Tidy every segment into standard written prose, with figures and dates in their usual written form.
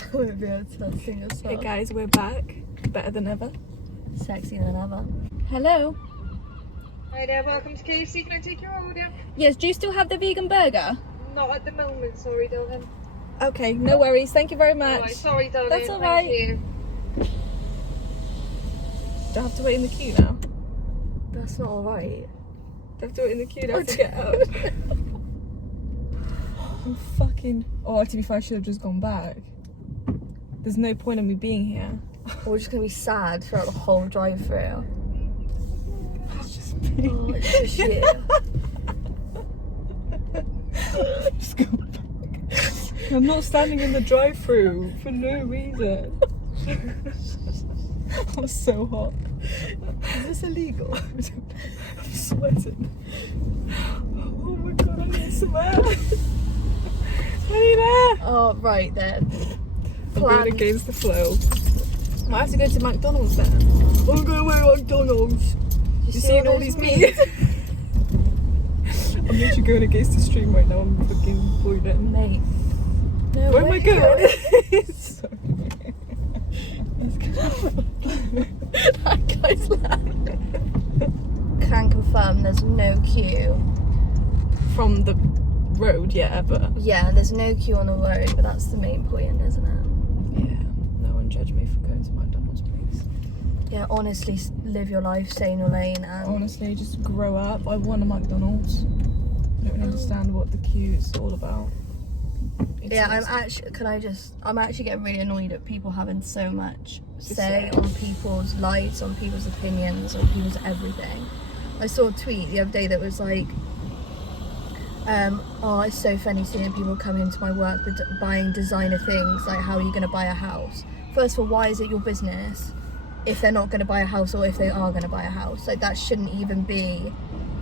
I won't be able to sing a song. Hey guys, we're back. Better than ever. Sexy than ever. Hello. Hi there, welcome to KFC. Can I take your order? Yes, do you still have the vegan burger? Not at the moment, sorry, darling. Okay, no worries. Thank you very much. Alright, sorry, darling. That's alright. Thank you. Do I have to wait in the queue now? That's not alright. Do I have to wait in the queue now to get out? I'm fucking... Oh, to be fair, I should have just gone back. There's no point in me being here. We're just gonna be sad throughout the whole drive-through. It's just me. Oh, it's just you. Just go back. I'm not standing in the drive-through for no reason. I'm so hot. Is this illegal? I'm sweating. Oh my god, I need some air. I need air. Oh, right then. I'm going against the flow. Might have to go to McDonald's then. I'm going away to McDonald's. You seeing all these memes? I'm literally going against the stream right now. I'm fucking boiling. Mate. No, Where am I going? Sorry. That guy's laughing. Can confirm there's no queue. From the road, yeah, but Yeah, there's no queue on the road, but that's the main point, isn't it? yeah, no one judge me for going to McDonald's, please. Yeah, honestly, live your life, stay in your lane, and Honestly, just grow up. I want a McDonald's. I don't understand what the queue is all about. yeah, I'm actually getting really annoyed at people having so much say on people's lives, on people's opinions, on people's everything. I saw a tweet the other day that was like, oh, it's so funny seeing people come into my work with buying designer things, like how are you going to buy a house? First of all, why is it your business if they're not going to buy a house, or if they are going to buy a house? Like, that shouldn't even be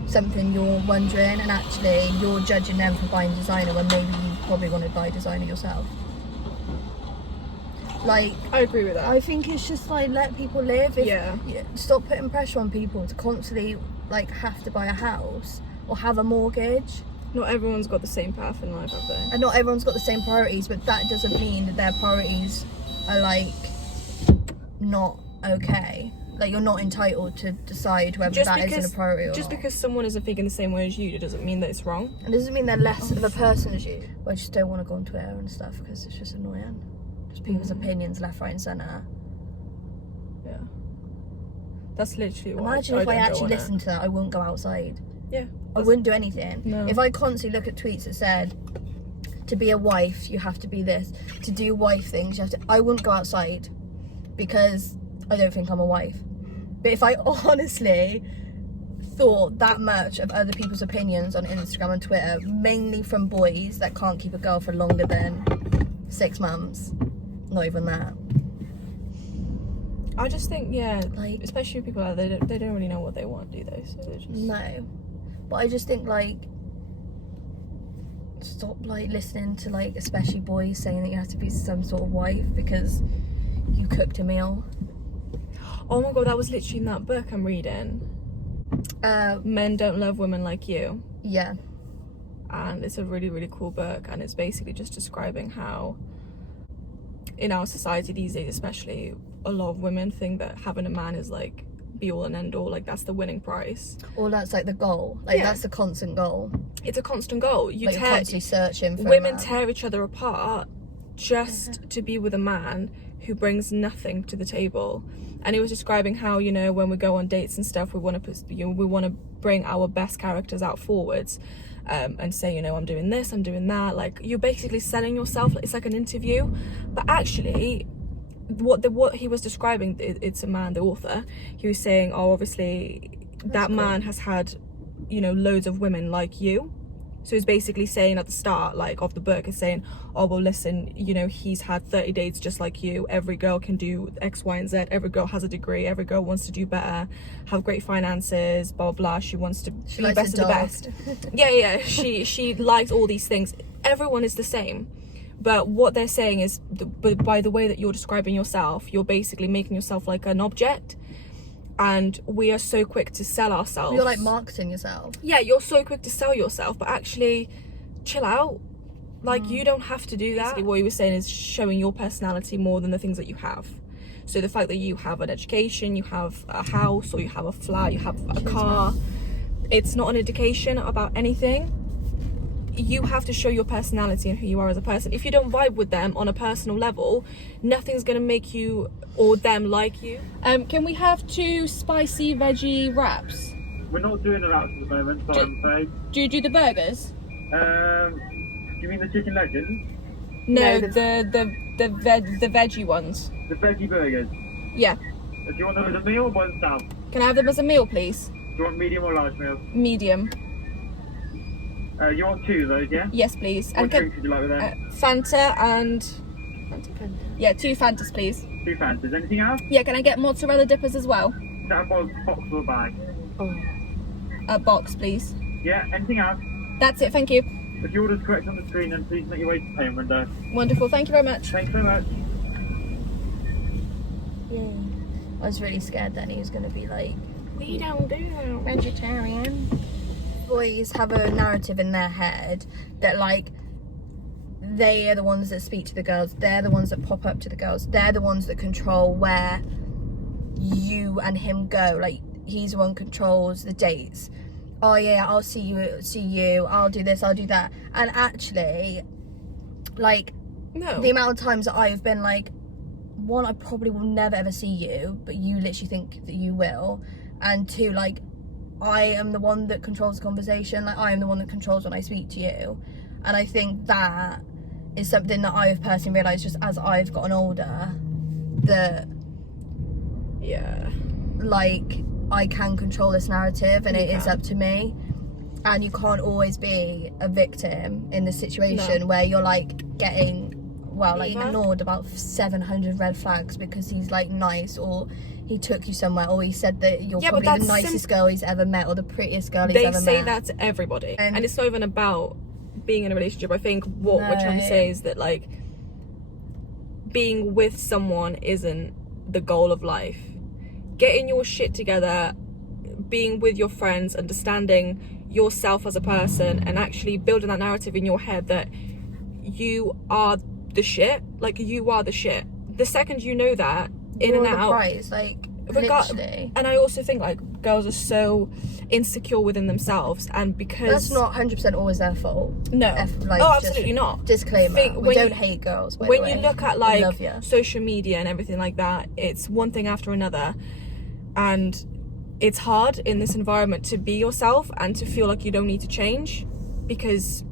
something you're wondering, and actually you're judging them for buying designer when maybe you probably want to buy designer yourself. Like, I agree with that. I think it's just like, let people live. Stop putting pressure on people to constantly like have to buy a house or have a mortgage. Not everyone's got the same path in life, have they? And not everyone's got the same priorities, but that doesn't mean that their priorities are like not okay. Like, you're not entitled to decide whether isn't a priority or just not. because someone isn't thinking the same way as you, it doesn't mean that it's wrong. And it doesn't mean they're less of a person as you. I just don't want to go on Twitter and stuff because it's just annoying. Just people's opinions left, right and centre. Yeah. That's literally what Imagine if I don't go actually on listened to that, I wouldn't go outside. Yeah. I wouldn't do anything. No. If I constantly look at tweets that said, to be a wife, you have to be this. To do wife things, you have to... I wouldn't go outside because I don't think I'm a wife. But if I honestly thought that much of other people's opinions on Instagram and Twitter, mainly from boys that can't keep a girl for longer than 6 months, not even that. I just think, yeah, Like, especially with people like that, they don't really know what they want, do they? So they're just... no. But I just think, like, stop, like, listening to, like, especially boys saying that you have to be some sort of wife because you cooked a meal. Oh my god, that was literally in that book I'm reading. Men Don't Love Women Like You. Yeah. And it's a really, really cool book, and it's basically just describing how in our society these days especially, a lot of women think that having a man is like be all and end all, like that's the winning prize, Or that's like the goal, like Yeah. that's the constant goal. it's a constant goal. Like, you're constantly searching for women a man. tear each other apart just to be with a man who brings nothing to the table. And he was describing how, you know, when we go on dates and stuff, we want to put, you know, we want to bring our best characters out forwards, and say, you know, I'm doing this, I'm doing that. Like, you're basically selling yourself. It's like an interview. But actually, what he was describing, it's a man, the author. He was saying, oh, obviously that man has had, you know, loads of women like you. So he's basically saying at the start, like, of the book, is saying, oh, well, listen, you know, he's had 30 dates just like you. Every girl can do X, Y, and Z. Every girl has a degree. Every girl wants to do better, have great finances, blah, blah, blah. She wants to be best of the best. Yeah. She likes all these things. Everyone is the same. But what they're saying is, but by the way that you're describing yourself, you're basically making yourself like an object. And we are so quick to sell ourselves. You're like marketing yourself. Yeah, you're so quick to sell yourself, but actually chill out. Like, you don't have to do that. Basically, what he was saying is showing your personality more than the things that you have. So the fact that you have an education, you have a house, or you have a flat, you have a car, it's not an indication about anything. You have to show your personality and who you are as a person. If you don't vibe with them on a personal level, nothing's going to make you or them like you. Can we have 2 spicy veggie wraps? We're not doing the wraps at the moment, so I'm afraid. Do you do the burgers? Do you mean the chicken legends? No, the veggie ones. The veggie burgers? Yeah. Do you want them as a meal or by themselves? Can I have them as a meal, please? Do you want medium or large meal? Medium. You want 2 of those, yeah? Yes, please. What drinks would you like with that? Fanta and... Yeah, 2 Fantas, please. 2 Fantas. Anything else? Yeah, can I get mozzarella dippers as well? Is that a box or a bag? A box, please. Yeah, anything else? That's it, thank you. If your order's correct on the screen, then please make your way to the payment window. Wonderful, thank you very much. Thanks so much. Yeah. I was really scared then he was going to be like, We don't do that. vegetarian. Boys have a narrative in their head that like they are the ones that speak to the girls, they're the ones that pop up to the girls, they're the ones that control where you and him go. Like, he's the one controls the dates. Oh yeah, I'll see you, I'll do this, I'll do that. And actually, like, No. the amount of times that I've been like, one, I probably will never ever see you, but you literally think that you will. And 2, like, I am the one that controls the conversation. Like, I am the one that controls when I speak to you. And I think that is something that I've personally realised just as I've gotten older, that, Yeah. like, I can control this narrative and You it is can. up to me. And you can't always be a victim in this situation No. where you're, like, getting, well, like, Either. ignored about 700 red flags because he's, like, nice, or he took you somewhere, or he said that you're Yeah, but probably the that's nicest girl he's ever met, or the prettiest girl he's They ever met. say that to everybody. And- And it's not even about being in a relationship. I think what we're trying to No. say is that, like, being with someone isn't the goal of life. Getting your shit together, being with your friends, understanding yourself as a person, and actually building that narrative in your head that you are the shit. Like, you are the shit. The second you know that, in You're and the out, prize, like, literally. and I also think, like, girls are so insecure within themselves, and because That's not 100% always their fault. no, Like, oh, just absolutely not. Disclaimer: Think- we when don't you- hate girls. By When the you way. look at, We like, love ya. social media and everything like that, it's one thing after another, and it's hard in this environment to be yourself and to feel like you don't need to change, because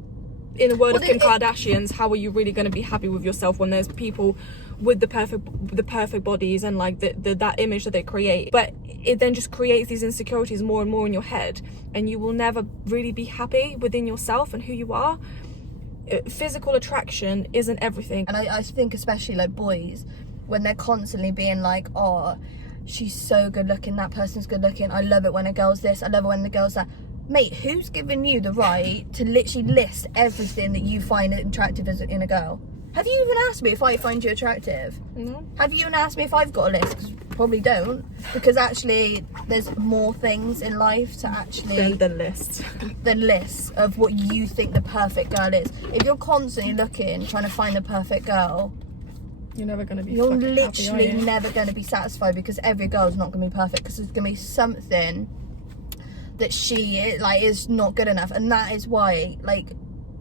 in the word Well, of Kim it- Kardashians, how are you really going to be happy with yourself when there's people with the perfect bodies and, like, the that image that they create? But it then just creates these insecurities more and more in your head, and you will never really be happy within yourself and who you are. Physical attraction isn't everything. And I think especially like boys, when they're constantly being like, oh, she's so good looking, that person's good looking, I love it when a girl's this, I love it when the girl's that. Mate, who's given you the right to literally list everything that you find attractive in a girl? Have you even asked me if I find you attractive? No. Have you even asked me if I've got a list? 'Cause probably don't. Because actually, there's more things in life to actually The list. the list of what you think the perfect girl is. If you're constantly looking, trying to find the perfect girl, You're never gonna be. you're fucking happy, literally are you? never going to be satisfied, because every girl's not going to be perfect, because there's going to be something that she like is not good enough. And that is why, like,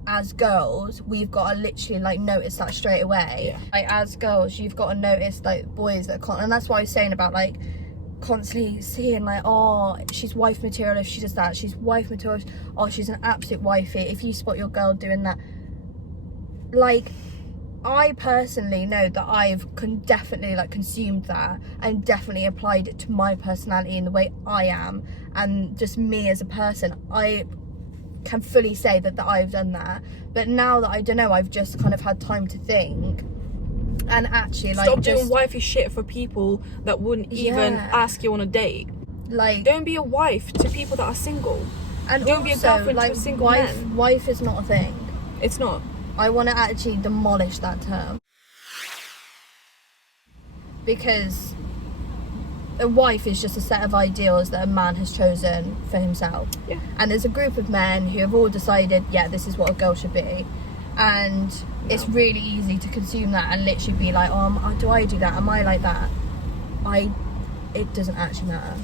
as girls, we've got to literally like notice that straight away. Yeah. Like, as girls, you've got to notice like boys that can't. And that's why I was saying about like constantly seeing like, oh, she's wife material if she does that, she's wife material, oh, she's an absolute wifey if you spot your girl doing that. Like, I personally know that I've definitely like consumed that and definitely applied it to my personality and the way I am and just me as a person. I can fully say that I've done that. But now that I don't know, I've just kind of had time to think and actually like Stop doing just wifey shit for people that wouldn't even Yeah. ask you on a date. like, Don't be a wife to people that are single. and don't be a also, girlfriend to like, a single wife, man. wife is not a thing. It's not. I want to actually demolish that term, because a wife is just a set of ideals that a man has chosen for himself. Yeah. And there's a group of men who have all decided, yeah, this is what a girl should be. and it's really easy to consume that and literally be like, oh, do I do that? Am I like that? It doesn't actually matter.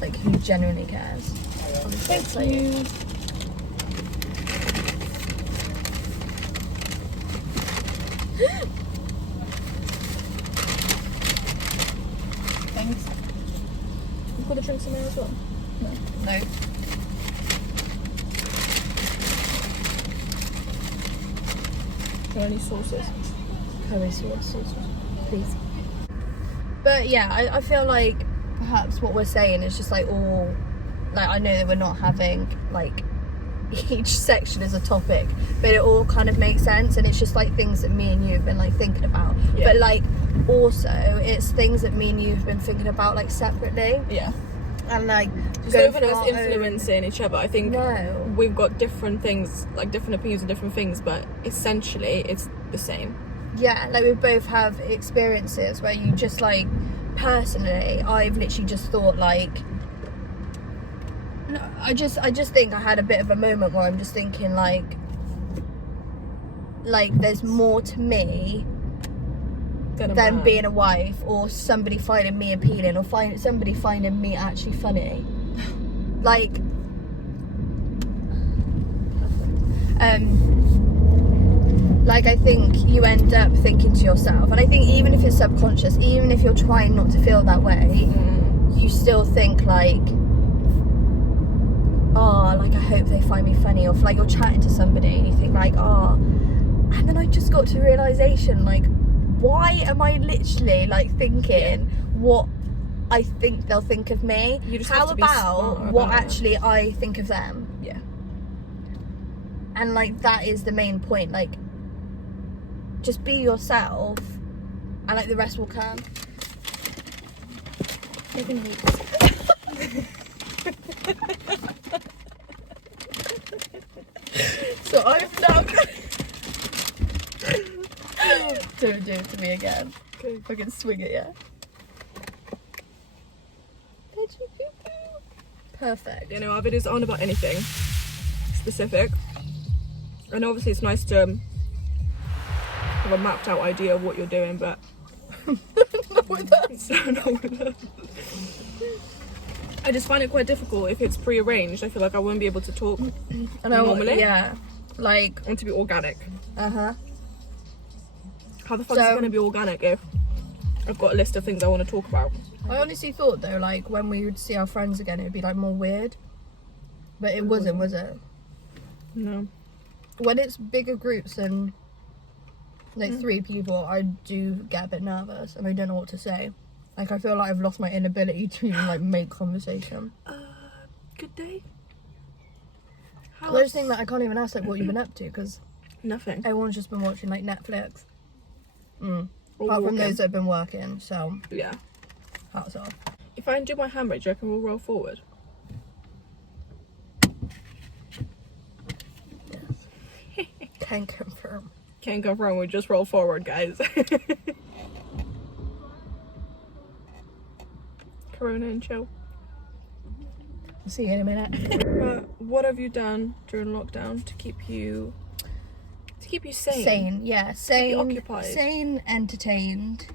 Like, who genuinely cares? Thank you. Thanks. You got the drinks in there as well? No. Or any sauces? Curry sauce, please. But yeah, I feel like perhaps what we're saying is just like all, like, I know that we're not having like each section is a topic, but it all kind of makes sense, and it's just like things that me and you have been like thinking about. Yeah. But like also it's things that me and you have been thinking about like separately. Yeah. And like So even us influencing each other, I think No. we've got different things, like different opinions on different things, but essentially it's the same. Yeah, like we both have experiences where you just like, personally, I've literally just thought like, no, I just think I had a bit of a moment where I'm just thinking like there's more to me than being a wife, or somebody finding me appealing, or somebody finding me actually funny. Like, like I think you end up thinking to yourself, and I think even if it's subconscious, even if you're trying not to feel that way, you still think like, oh, like I hope they find me funny, or if, like, you're chatting to somebody and you think like, oh, and then I just got to the realization like, why am I literally like thinking what I think they'll think of me? You just How have to be about smart what about it. actually I think of them? Yeah. And like that is the main point. Like, just be yourself, and like the rest will come. So I'm now. Don't do it to me again. Okay. Fucking swing it, yeah. Perfect. You know, our videos aren't about anything specific, and obviously it's nice to have a mapped out idea of what you're doing, but Not with us. I just find it quite difficult if it's pre-arranged. I feel like I wouldn't be able to talk normally. Yeah. Like, I want to be organic. uh-huh. How the fuck is it going to be organic if I've got a list of things I want to talk about? I honestly thought though, like, when we would see our friends again, it would be like more weird. But it wasn't, was it? No. When it's bigger groups and like 3 people, I do get a bit nervous and I don't know what to say. Like, I feel like I've lost my inability to even like make conversation. Good day. I just think that I can't even ask like what you've been up to, because Nothing. everyone's just been watching like Netflix. Or Apart from walking. those that have been working, so Yeah. hats off. If I undo my handbrake, do you reckon we'll roll forward? Can confirm. Can't go wrong, we just roll forward, guys. Corona and chill. See you in a minute. But what have you done during lockdown to keep you sane? Sane, yeah. Sane, occupied. Sane, entertained,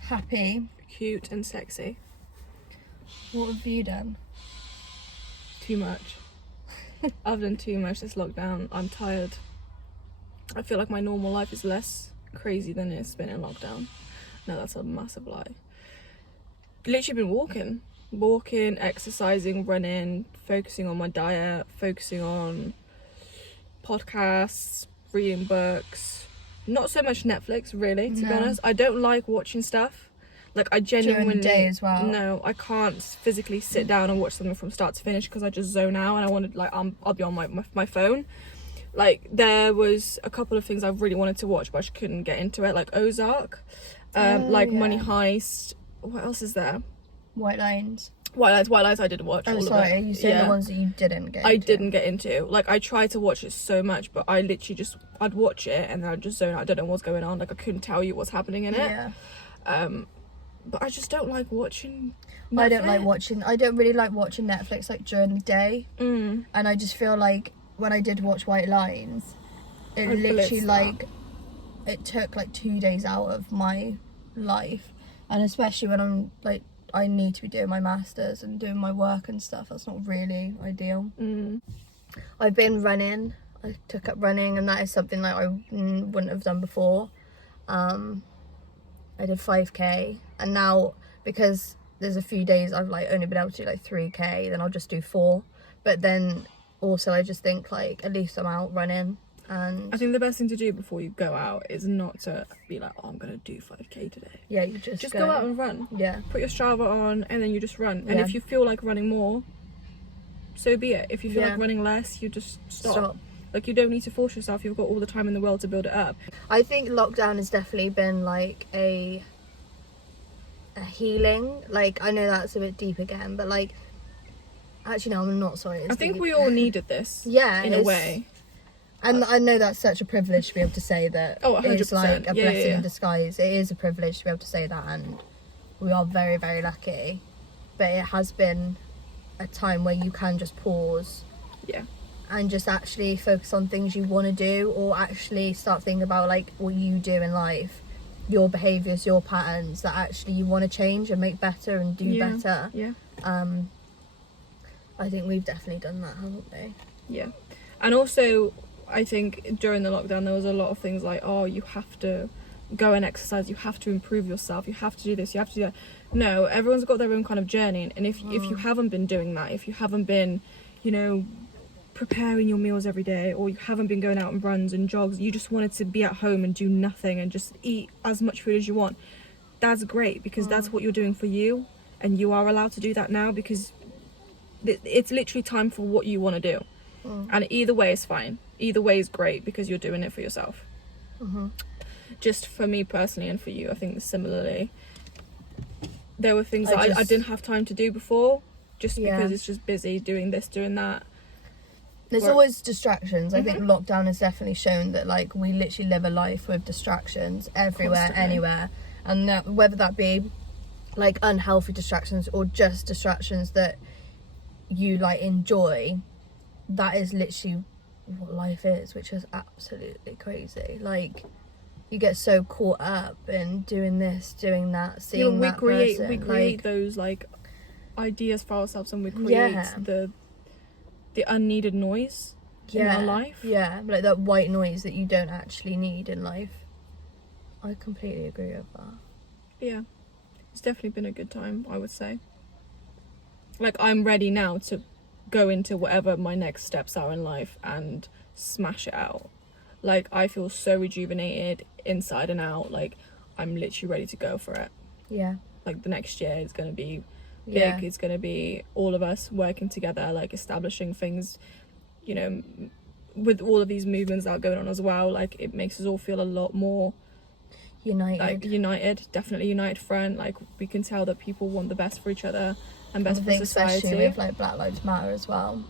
happy. Cute and sexy. What have you done? Too much. I've done too much this lockdown. I'm tired. I feel like my normal life is less crazy than it's been in lockdown. No, that's a massive lie. Literally been walking, exercising, running, focusing on my diet, focusing on podcasts, reading books. Not so much Netflix, really, to be honest. I don't like watching stuff. Like, I genuinely... During the day as well. No, I can't physically sit down and watch something from start to finish because I just zone out, and I wanted, like, I'll be on my phone. Like, there was a couple of things I really wanted to watch, but I just couldn't get into it, like Ozark, Money Heist. What else is there? White Lines. White Lies I did watch. Oh, all sorry, of it. you said the ones that you didn't get into. I didn't get into. Like, I tried to watch it so much, but I literally I'd watch it and then I'd just zone out. I don't know what's going on. Like, I couldn't tell you what's happening in it. Yeah. But I just don't like watching Netflix. I don't really like watching Netflix like during the day. And I just feel like when I did watch White Lines, it I literally blitzed that. like it took like 2 days out of my life, and especially when I'm like I need to be doing my masters and doing my work and stuff. That's not really ideal. I've been running. I took up running, and that is something like I wouldn't have done before. I did 5k, and now because there's a few days I've like only been able to do like 3k, then I'll just do 4. But then also I just think like at least I'm out running. And I think the best thing to do before you go out is not to be like, oh, I'm gonna do 5k today. yeah, you just Go out and run. Yeah, Put your Strava on and then you just run. And Yeah. if you feel like running more, so be it. If you feel Yeah. like running less, you just stop. Stop. Like, you don't need to force yourself. You've got all the time in the world to build it up. I think lockdown has definitely been like a healing. Like, I know that's a bit deep again, but like actually no, I'm not sorry. I think we all needed this. Yeah, in a it's- way. And I know that's such a privilege to be able to say that. Oh, 100%. It's like a Yeah, blessing yeah. in disguise. It is a privilege to be able to say that, and we are very, very lucky. But it has been a time where you can just pause Yeah. and just actually focus on things you want to do, or actually start thinking about like what you do in life, your behaviours, your patterns that actually you want to change and make better and do better. Yeah. I think we've definitely done that, haven't we? Yeah. And also, I think during the lockdown there was a lot of things like, oh, you have to go and exercise, you have to improve yourself, you have to do this, you have to do that. No, everyone's got their own kind of journey, and if you haven't been doing that, if you haven't been, you know, preparing your meals every day, or you haven't been going out on runs and jogs, you just wanted to be at home and do nothing and just eat as much food as you want, that's great, because that's what you're doing for you, and you are allowed to do that now, because it's literally time for what you want to do. And either way is fine. Either way is great, because you're doing it for yourself. Just for me personally, and for you, I think similarly, there were things that I didn't have time to do before, just because it's just busy doing this, doing that. There's always distractions. I think lockdown has definitely shown that like we literally live a life with distractions everywhere, Constantly. anywhere, and that, whether that be like unhealthy distractions or just distractions that you like enjoy, that is literally what life is, which is absolutely crazy. Like, you get so caught up in doing this, doing that, seeing that person. We create like, those like ideas for ourselves, and we create the unneeded noise in our life. Yeah, like that white noise that you don't actually need in life. I completely agree with that. Yeah, it's definitely been a good time, I would say. Like, I'm ready now to go into whatever my next steps are in life and smash it out. Like, I feel so rejuvenated inside and out. Like, I'm literally ready to go for it. Yeah. Like, the next year is going to be big. Yeah. It's going to be all of us working together, like establishing things, you know, with all of these movements that are going on as well. Like, it makes us all feel a lot more United. like united, definitely united front. Like, we can tell that people want the best for each other and best I for think society. especially with like Black Lives Matter as well.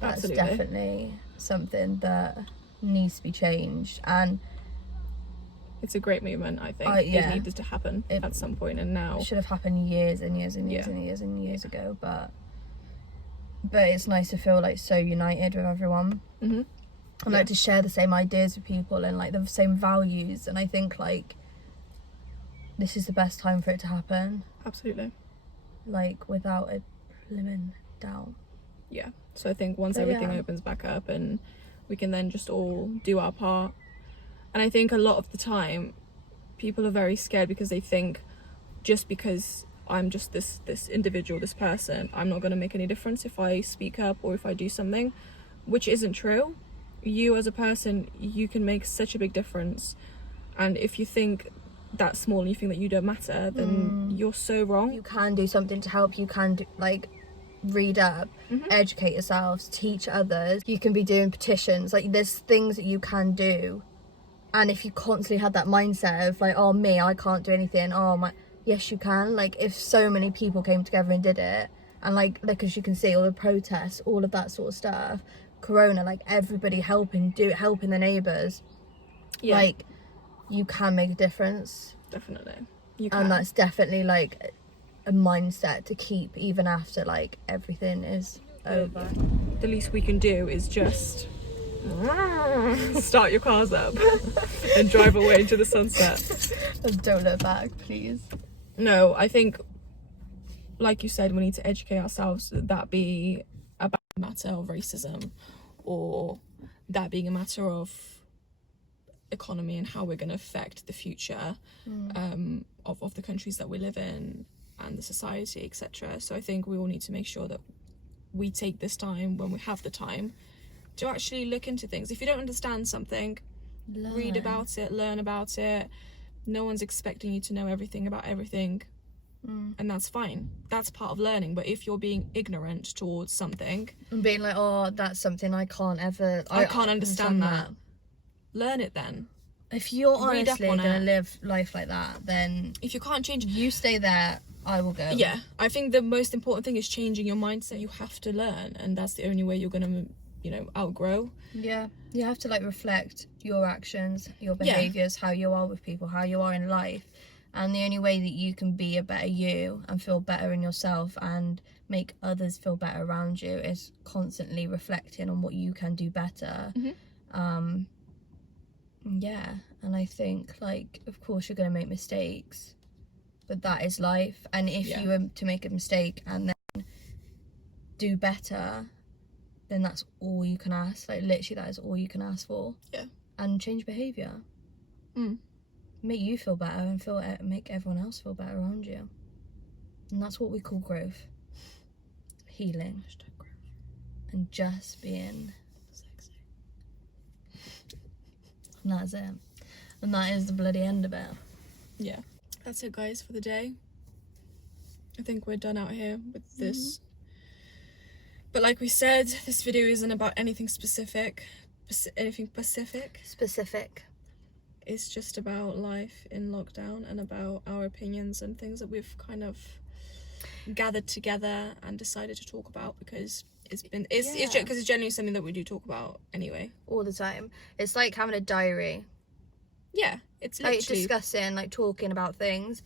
That's Absolutely. definitely something that needs to be changed, and It's a great movement, I think. yeah. It needed to happen at some point, and now it should have happened years and years and years Yeah. and years and years ago, but it's nice to feel like so united with everyone. Mhm. And like to share the same ideas with people and like the same values, and I think like this is the best time for it to happen, absolutely. like without a blimmin' doubt. Yeah. So I think once But everything yeah. opens back up, and we can then just all do our part. And I think a lot of the time people are very scared because they think, just because I'm just this individual, this person, I'm not going to make any difference if I speak up or if I do something, which isn't true. You as a person, you can make such a big difference. And if you think that's small and you think that you don't matter, then you're so wrong. You can do something to help. You can do, like, read up, educate yourselves, teach others. You can be doing petitions. Like, there's things that you can do. And if you constantly had that mindset of like, oh, me, I can't do anything, oh my, yes you can. Like, if so many people came together and did it, and like as you can see, all the protests, all of that sort of stuff, corona, like everybody helping the neighbours, like, you can make a difference. Definitely. You can. And that's definitely like a mindset to keep even after like everything is over. The least we can do is just start your cars up and drive away into the sunset. And don't look back, please. No, I think, like you said, we need to educate ourselves, that be about a matter of racism, or that being a matter of economy and how we're going to affect the future of the countries that we live in and the society, etc. So I think we all need to make sure that we take this time, when we have the time, to actually look into things. If you don't understand something, read about it, learn about it. No one's expecting you to know everything about everything, and that's fine. That's part of learning. But if you're being ignorant towards something And being like, oh, that's something I can't understand that, learn it then. If you're Read up honestly on going to it. live life like that, then If you can't change, you stay there, I will go. yeah, I think the most important thing is changing your mindset. You have to learn, and that's the only way you're gonna, outgrow. Yeah, you have to like reflect your actions, your behaviors, how you are with people, how you are in life, and the only way that you can be a better you and feel better in yourself and make others feel better around you is constantly reflecting on what you can do better. Yeah, and I think, like, of course you're going to make mistakes, but that is life. And if you were to make a mistake and then do better, then that's all you can ask. Like, literally, that is all you can ask for. Yeah. And change behaviour. Make you feel better and make everyone else feel better around you. And that's what we call growth. Healing. And just being sexy. And that's it. And that is the bloody end of it. Yeah, that's it, guys, for the day. I think we're done out here with this. But like we said, this video isn't about anything specific. Specific. It's just about life in lockdown and about our opinions and things that we've kind of gathered together and decided to talk about, because it's genuinely something that we do talk about anyway. All the time. It's like having a diary. Yeah, it's Like literally discussing, like talking about things.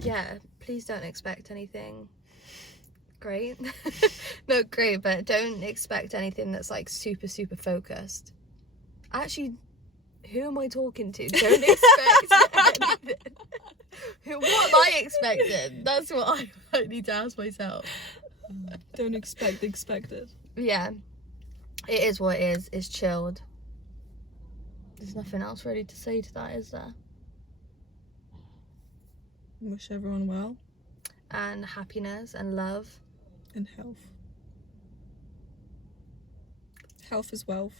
Yeah, please don't expect anything great. Not great, but don't expect anything that's like super focused. Actually, who am I talking to? Don't expect anything. What am I expecting? That's what I need to ask myself. don't expect the expected. Yeah, it is what it is. It's chilled. There's nothing else really to say to that, is there? Wish everyone well. And happiness and love. And health. Health is wealth.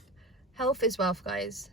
Health is wealth, guys.